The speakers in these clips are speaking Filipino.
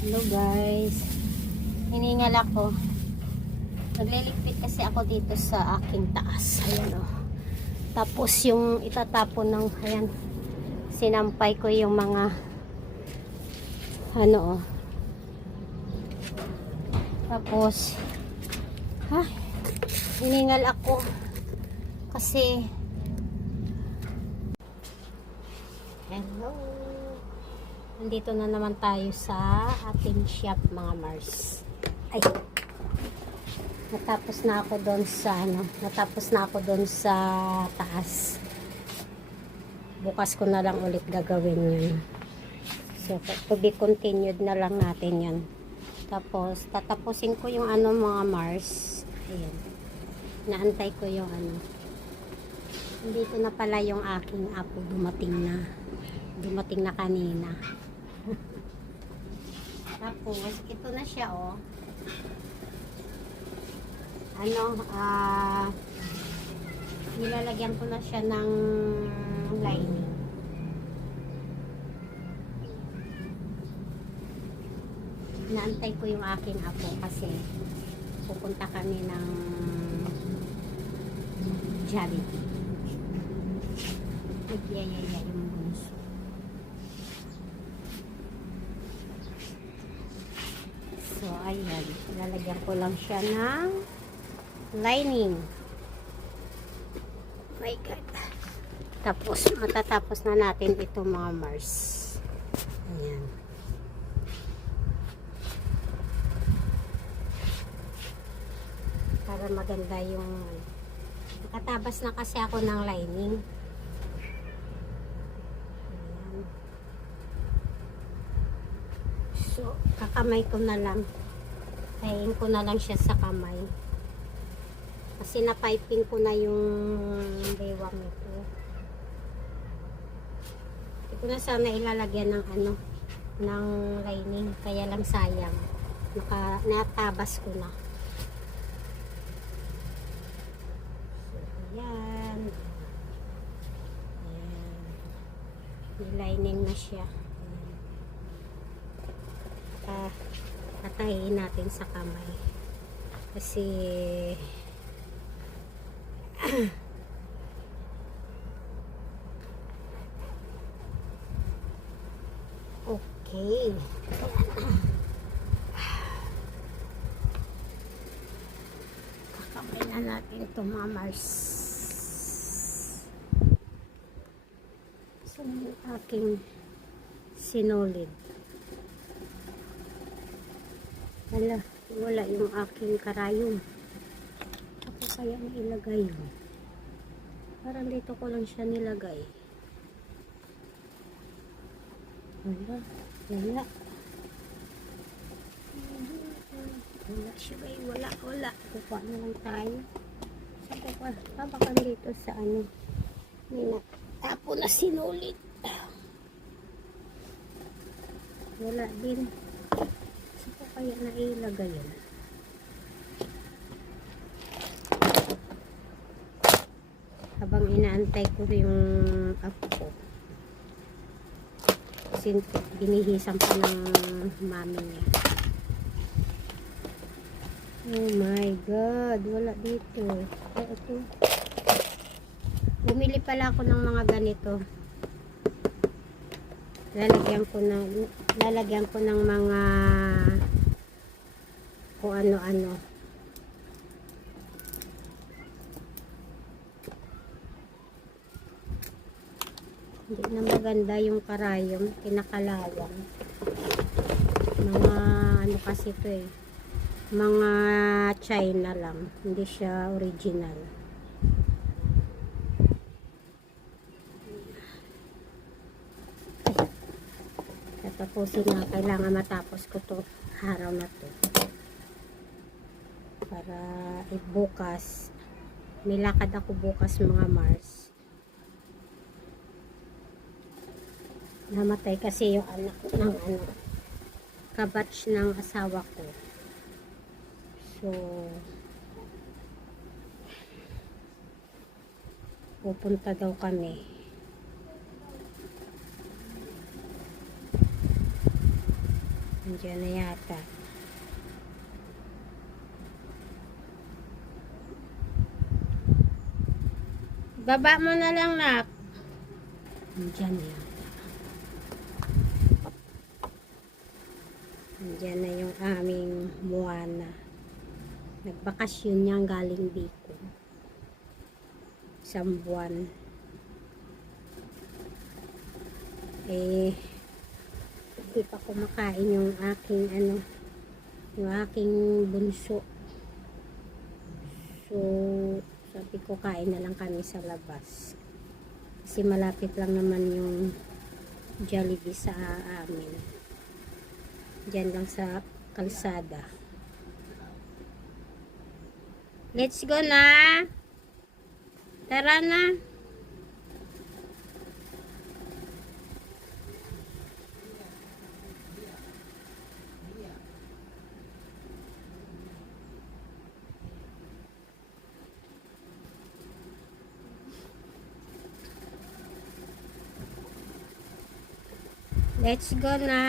Hello guys, hiningal ako. Nagliligpit kasi ako dito sa aking taas. Ayan o. Tapos yung itatapon ng, ayan, sinampay ko yung mga ano o. Tapos hiningal ako kasi hello, nandito na naman tayo sa ating shop mga Mars. Ay, natapos na ako doon sa taas. Bukas ko na lang ulit gagawin yun. So to be continued na lang natin yan. Tapos tatapusin ko yung mga Mars. Ayan, naantay ko yung Nandito na pala yung aking apo, dumating na kanina. Tapos ito na siya nilalagyan ko na siya ng lining. Naantay ko yung aking apo kasi pupunta kami ng Jollibee. Nagyayaya yung bunso. So ayan, lalagyan ko lang siya ng lining. My God. Tapos matatapos na natin ito mga Mars. Ayan. Para maganda yung nakatabas na kasi ako ng lining. Ayan. So kakamay ko na lang, tayin ko na lang siya sa kamay kasi na-piping ko na yung bewang nito. Hindi ko na sana ilalagyan ng ng lining, kaya lang sayang, natabas ko na. Ayan. Ayan. Nilining na siya. Patayin natin sa kamay. Kasi okay. Kakamay na natin ito mga Mars. So, yung aking sinulid. Wala yung aking karayom. Ako kaya nailagay yun. Parang dito ko lang siya nilagay. Wala siya guys. Wala. Kukuha na lang tayo. Papakan dito sa may natapo na sinulid. Wala din. Saan ko kaya nailagay yun? Habang inaantay ko yung apo ko, kasi binihisan pa ng mami niya. Oh my God, wala dito. Ito. Bumili pala ako ng mga ganito. Lalagyan ko ng mga kung ano-ano. Hindi na maganda yung karayom, kinakalawang. Mga kasi ito mga China lang, hindi siya original. Tatapusin na, kailangan matapos ko to araw na to para bukas may lakad ako bukas mga Mars. Namatay kasi yung anak ng kabatch ng asawa ko. So pupunta daw kami. Nandiyan na yata. Baba mo na lang, nak. Nandiyan na yata. Nandiyan na yung aming Moana. Nagbakasyon niyang galing Bicol. Isang buwan. Hindi pa kumakain yung aking yung aking bunso. So sabi ko kain na lang kami sa labas kasi malapit lang naman yung Jollibee sa amin, dyan lang sa kalsada. Let's go na, tara na. Let's go na.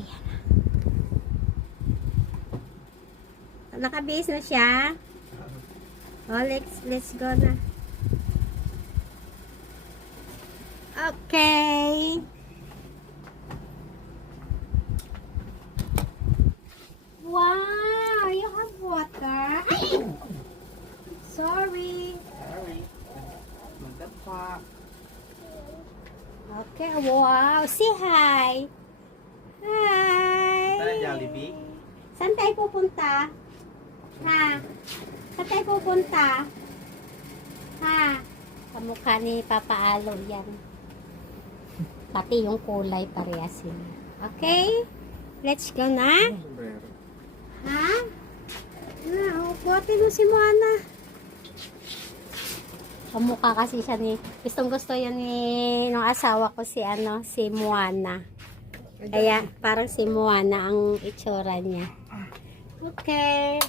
Ayan na. Nakabihis na siya. Oh, let's go na. Okay. Wow, you have water. Ay! Sorry. Okay, wow. Say hi. Hi. Saan Jollibee? Saan tayo pupunta? Ha? Saan tayo pupunta? Ha? Kamukha ni Papa Alo yan. Pati yung kulay parehas sila. Okay? Let's go na. Ha? Buhatin mo si Moana. Kamukha kasi siya ni, gustong gusto yan ni nung asawa ko si Moana. Kaya parang si Moana ang itsura niya. Okay.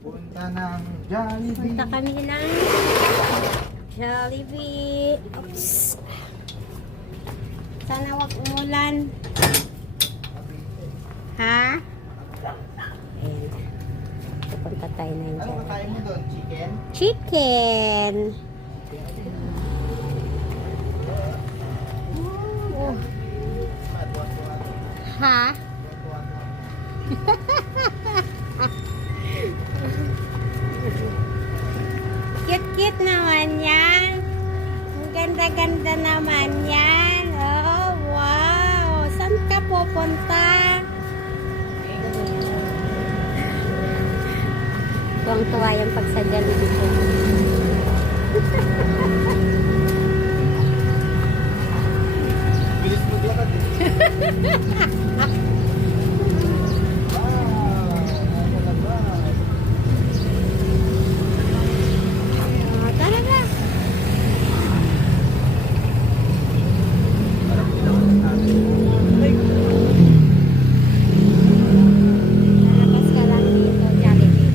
Punta ng Jollibee. Punta kami ng Jollibee. Oops. Sana wag umulan. Ha? Ayan. Pupunta tayo na Ano dyan. kain mo doon? Chicken? Chicken. Oh. Ha? Cute-cute naman yan. Ang ganda-ganda naman yan. Oh, wow. Saan ka pupunta? Tuwang-tuwa yung pag sa Jollibee ko. Bilis maglakad eh. Tara na. Nalabas ka lang dito, Jollibee.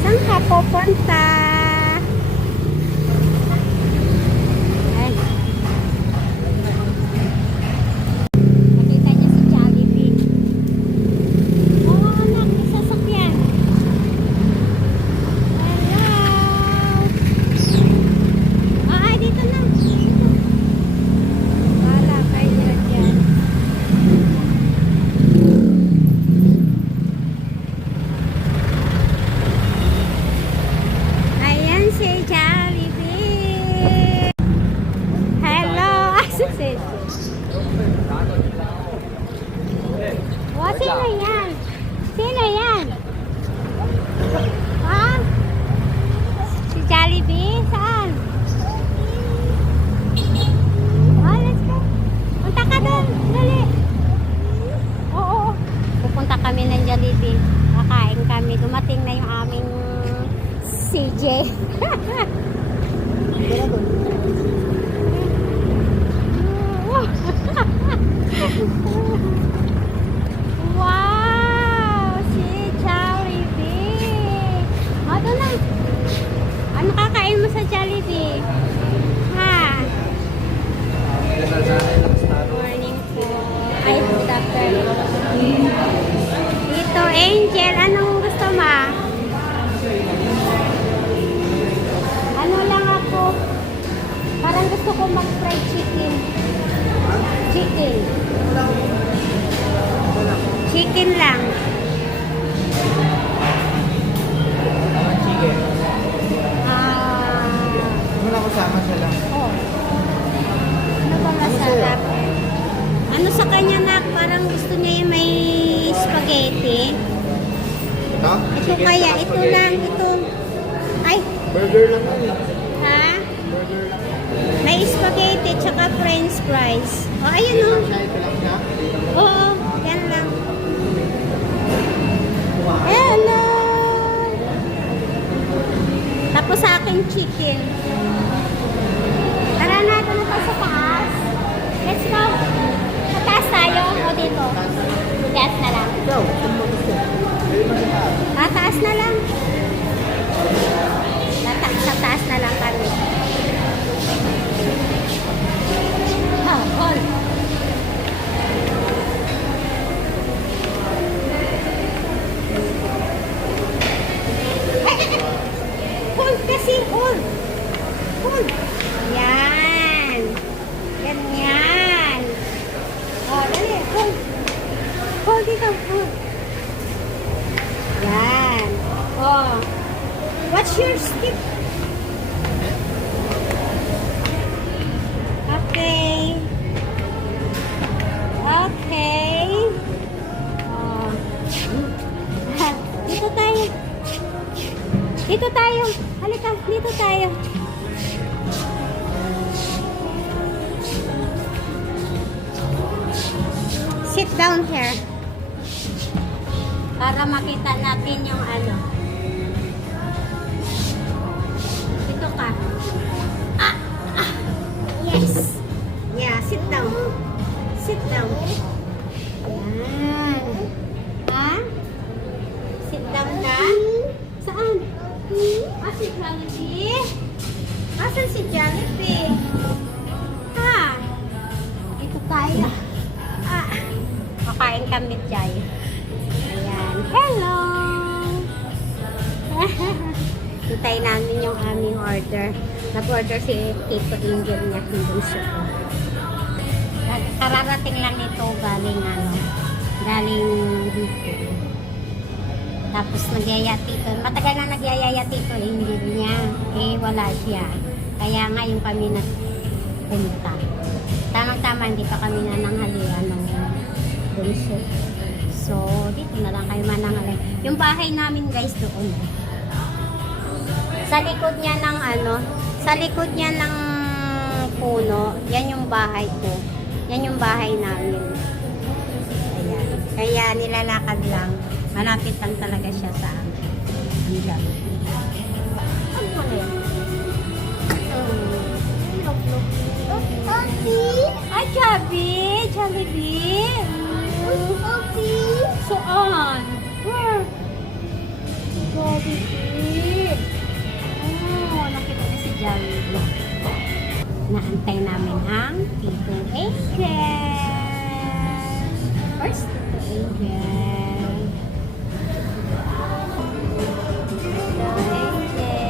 Saan ka pupunta? Ay. Nakita niya si Jollibee. Oo, anak, may sasakyan. Hello. Ay, dito na. Dito. Wala kayo dyan. Ayan si Jollibee. Hello. Si sino yan? Sino yan? Ha? Si Jollibee? Saan? Let's go. Punta ka doon. Dali. Oo. Pupunta kami ng Jollibee. Kakain kami. Dumating na yung aming CJ. Wow! Si Jollibee! sa Jollibee? Ha? Morning po. Ay, good afternoon. Dito, Angel, anong gusto mo? Ano lang ako? Parang gusto ko mag-fried chicken. Chicken. Chicken lang. Chicken. Ah, Wala kasama siya lang. oh. Ano ba masarap? Ano sa kanya na parang gusto niya yung may spaghetti? Ito? Ito Chicken kaya, saka ito spaghetti. lang, ito. Ay, Burger lang yan eh. ha? Burger lang. May spaghetti tsaka french fries. O, oh, ayun o. Ito lang siya. Oo, yan lang. Hello! Tapos sa akin chicken. Tara na, ito pa sa taas. Let's go. Sa taas tayo o dito? Taas na lang. Ikaw, kung mo gusto. Taas na lang. Sa taas na lang kami. Oh, hold. Hold kasi, hold. Hold. Yan. Ganyan. Oh, dali, hold. Hold dito, hold. Yan. Oh. What's your step? Okay. Okay. Oh. Dito tayo. Dito tayo. Halika, dito tayo. Sit down here. Para makita natin yung ano. Dito ka. Yes. Yeah, sit down. Sit down. Yan. Ha? Sit down ka? Saan? Si Jollibee? Asan si Jollibee? Ha? Dito tayo. Kakain kami, Jai. Ayan. Hello! Hintayin namin yung aming order. Nag-order si Tito Angel niya ng bunso ko. Kararating lang nito galing galing dito. Tapos nagyaya Tito. Matagal na nagyayaya Tito Angel niya. Eh, wala siya. Kaya ngayon kami nagpunta. Tamang-tama, hindi pa kami nananghalian ng bunso. So, dito na lang kayo mananghalian. Yung bahay namin, guys, doon. Sa likod niya ng sa likod niya ng puno, yan yung bahay ko. Yan yung bahay namin. Ayan. Kaya nilalakad lang. Malapit lang talaga siya sa amin. Ang Jollibee. Ano mo na yan? Ay, Jollibee! Jollibee! Saan? Where? Jollibee! Oh, nakita na si Jollibee. Naantay namin ang Tito Angel. First, Tito Angel. Tito Angel.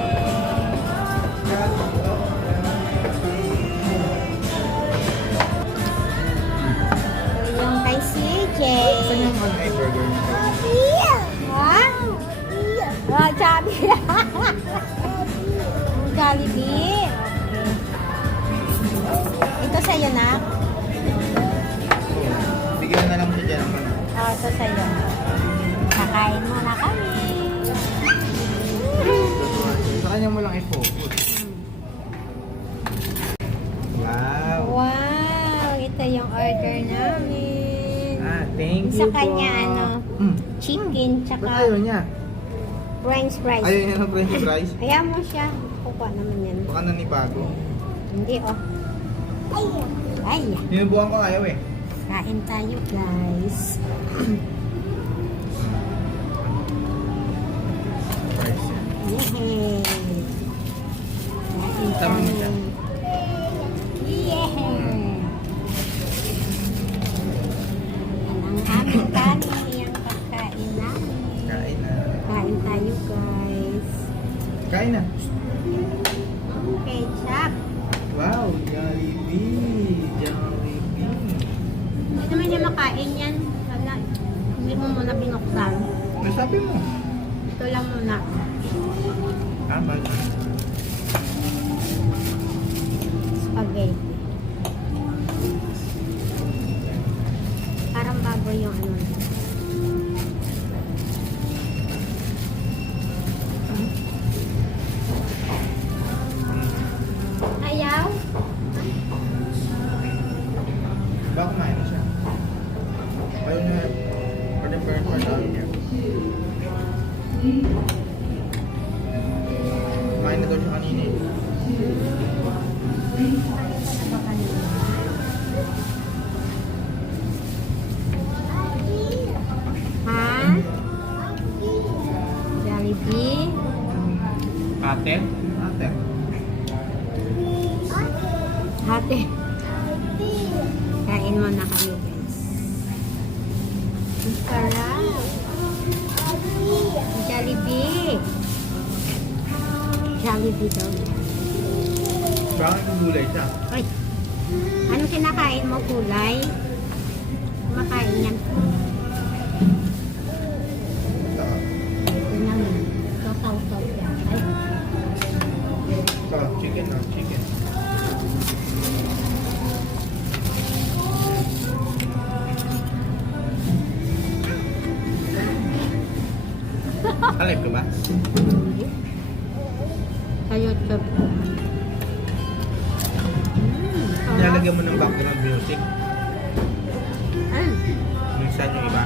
Yung kay CJ. Saan yung burger na ito? Ha? Oh, Jollibee. Jollibee. Okay. Ito sa'yo na. Bigyan na lang siya dyan. Oh, ito sa'yo. Kakain muna kami. Sa kanya mo lang i-focus. Wow. Wow! Ito yung order namin. Thank you Sa kanya, po. chicken, Ba't tsaka ayaw niya? french fries. Ayaw niya ng french fries? Ayaw mo siya. Kukuha naman yan. Baka nanibago. Hindi, oh. Ay, Sinubukan ko ayaw eh. kain tayo, guys. Fries. Yay! Tabi mo siya. Yeah! Yan ang aming kanin, yung pagkain namin. Kain na. Kain tayo guys. Kain na. Ketchup. Wow, Jollibee. Jollibee. Hindi naman niya makain yan. Wala. Hindi mo muna binuksan. Nasabi mo. Ito lang muna. Bago. Spaghetti. Parang bago yung ano. Ayaw? Baka kumain na siya. Ayun na. Pwede burn pa sa akin niya. Kumain na daw siya kanina eh. Ha? Jollibee? Ate? Ate. Ate. Kain mo na kami guys. Ang sarap. Jollibee. Jollibee daw. Bakit yung gulay siya? Ay. Ano kinakain mo? Gulay? Kumakain yan. Yun lang yun. Sasaw-saw yan. Ay. Ito, chicken na. Chicken. Alive ka ba? Sa YouTube. Nilalagyan mo ng background music. Ay. Minsan yung iba.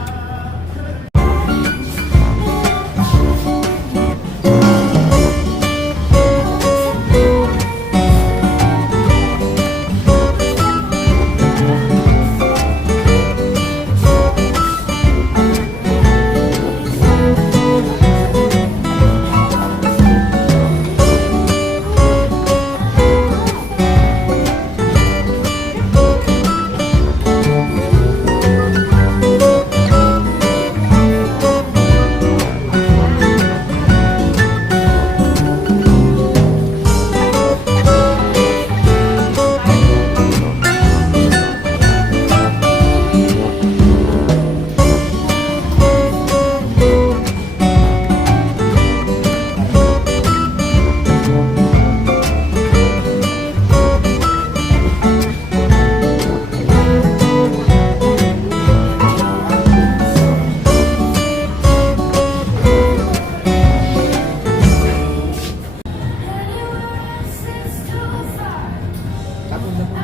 Tapos na po.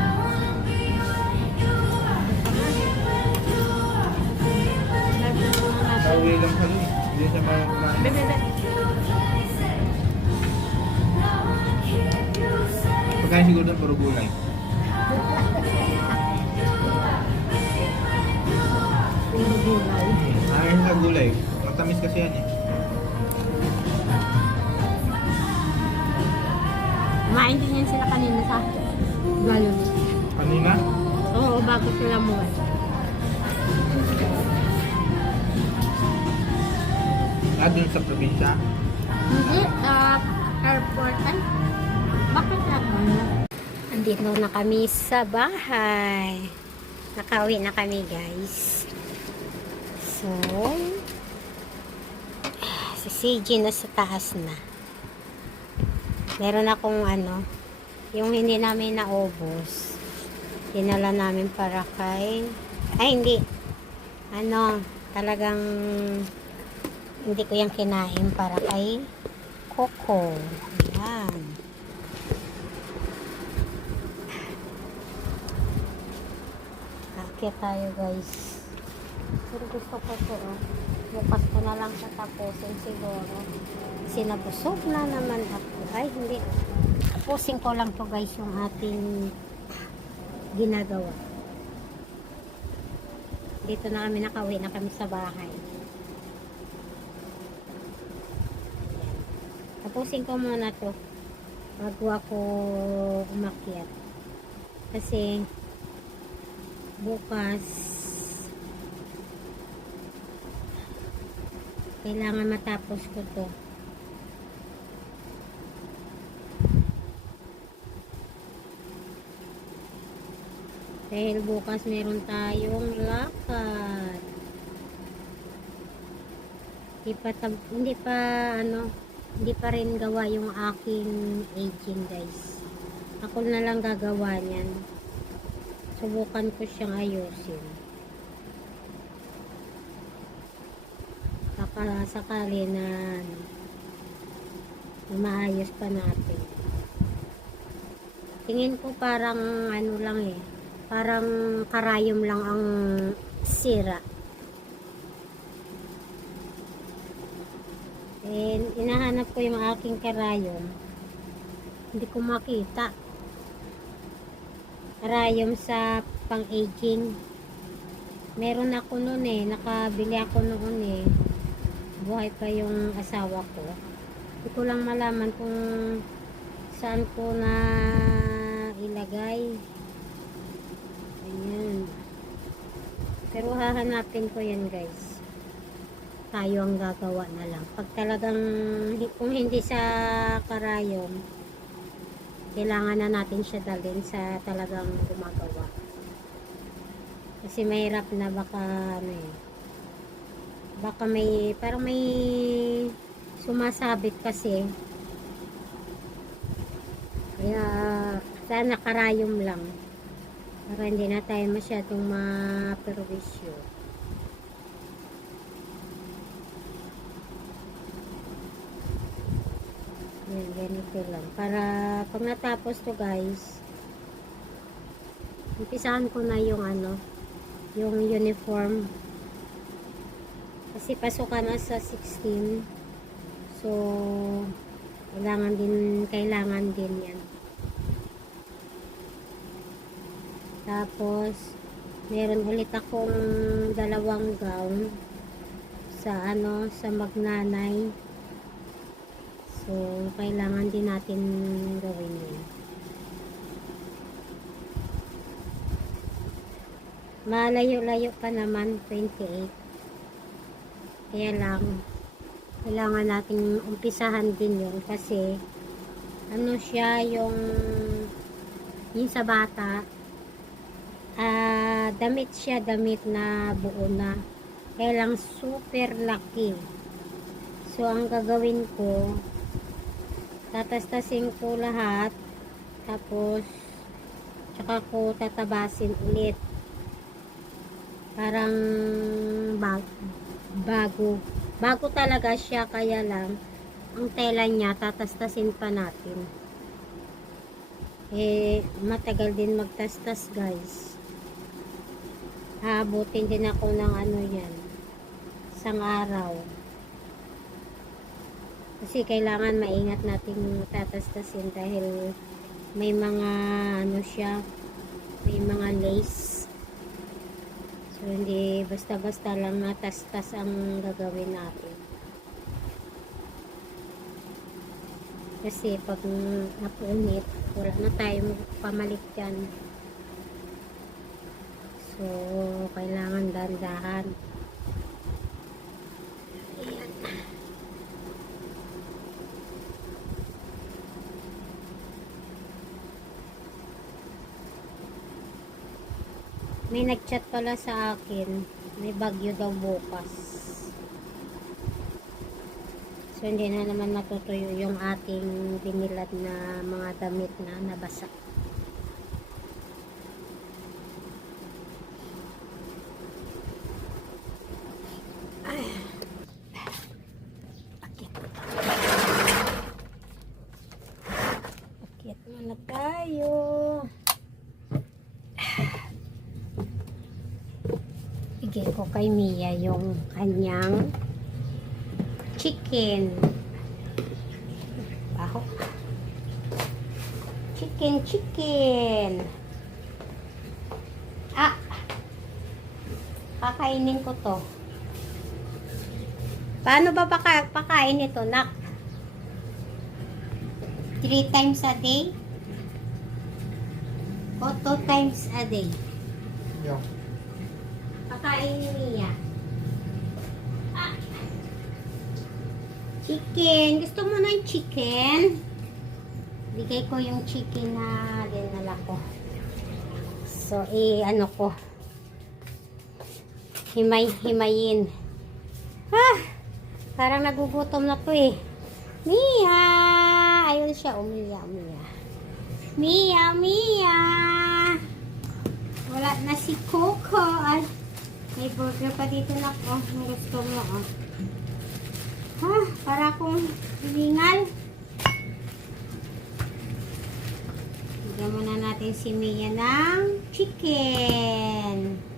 Pauwi lang kami. Hindi siya kumain. Pagkain siguro doon puro gulay. Ayaw sa gulay. Matamis kasi yan eh. Kumain din yan sila kanina sa galon. Kanina? Oo, bago sila muwi. Doon sa probinsya. Hindi, airport. Ay, bakit ako? Andito na kami sa bahay. Nakauwi na kami guys. So, si CJ na sa taas na. Meron akong ano, yung hindi namin naubos. Dinala namin para kay, ay hindi, ano, talagang hindi ko yung kinain para kay Coco. Ayan. Akit tayo guys. Pero gusto ko to, oh. Bukas ko na lang tatapusin siguro. Sinabusog na naman ako. Ay, hindi. Tapusin ko lang to guys yung ating ginagawa. Dito na kami nakauwi na kami sa bahay. Tapusin ko muna to. bago ako umakyat. Kasi bukas kailangan matapos ko to. Dahil bukas meron tayong lakad. Hindi pa rin gawa yung aking aging, guys. Ako na lang gagawa niyan. Subukan ko siyang ayusin. Baka sakali na maayos pa natin. Tingin ko parang ano lang eh. Parang karayom lang ang sira. And inahanap ko yung aking karayom. Hindi ko makita. Karayom sa pang-aging. Meron ako noon eh. Nakabili ako noon eh. Buhay pa yung asawa ko. Hindi ko lang malaman kung saan ko na ilagay. Ayan. Pero hahanapin ko yan, guys. Tayo ang gagawa na lang. Pag talagang kung hindi sa karayom, kailangan na natin siya dalhin sa talagang gumagawa. Kasi mahirap na baka ano eh. Baka may parang may sumasabit kasi. Kaya sana karayom lang. Para hindi na tayo masyadong maperwisyo. Yan, ganito lang. Para pag natapos to, guys, umpisahan ko na yung yung uniform. Kasi pasukan na sa 16. So, kailangan din yan. Tapos, meron ulit akong dalawang gown sa sa magnanay. So, kailangan din natin gawin yun. Malayo-layo pa naman, 28. Kaya lang, kailangan natin umpisahan din yun kasi siya yung sa bata, damit siya, damit na buo na. Kaya lang super laki. So, ang gagawin ko, tatastasin ko lahat, tapos tsaka ko tatabasin ulit. Parang bago talaga siya, kaya lang ang tela niya tatastasin pa natin. Matagal din magtastas, guys. Habutin din ako ng yan, isang araw. Kasi kailangan maingat natin tatastasin dahil may mga siya, may mga lace. So, hindi basta-basta lang natastas ang gagawin natin. Kasi pag napunit, wala na tayong pamalit yan. So, kailangan dahan-dahan. Ayan. May nagchat pala sa akin, may bagyo daw bukas. So, hindi na naman matutuyo yung ating binilad na mga damit na nabasa. Akyat na tayo. Bigay ko kay Mia yung kanyang chicken. Baho. Chicken. Kakainin ko to. Paano ba pakain ito, nak? 3 times a day? O 2 times a day? Yung. Pakain ni Mia. Ah. Chicken. Gusto mo ng chicken? Bigay ko yung chicken na dinala ko. So, ano ko. Himay-himayin. Ah! Parang nagugutom na to eh. Mia! Ayun siya. Mia. Mia! Wala na si Coco. Ay, may burger pa dito na ko. Ang gusto mo, oh. Ha? Para akong hilingal. Bigyan muna natin si Mia ng chicken.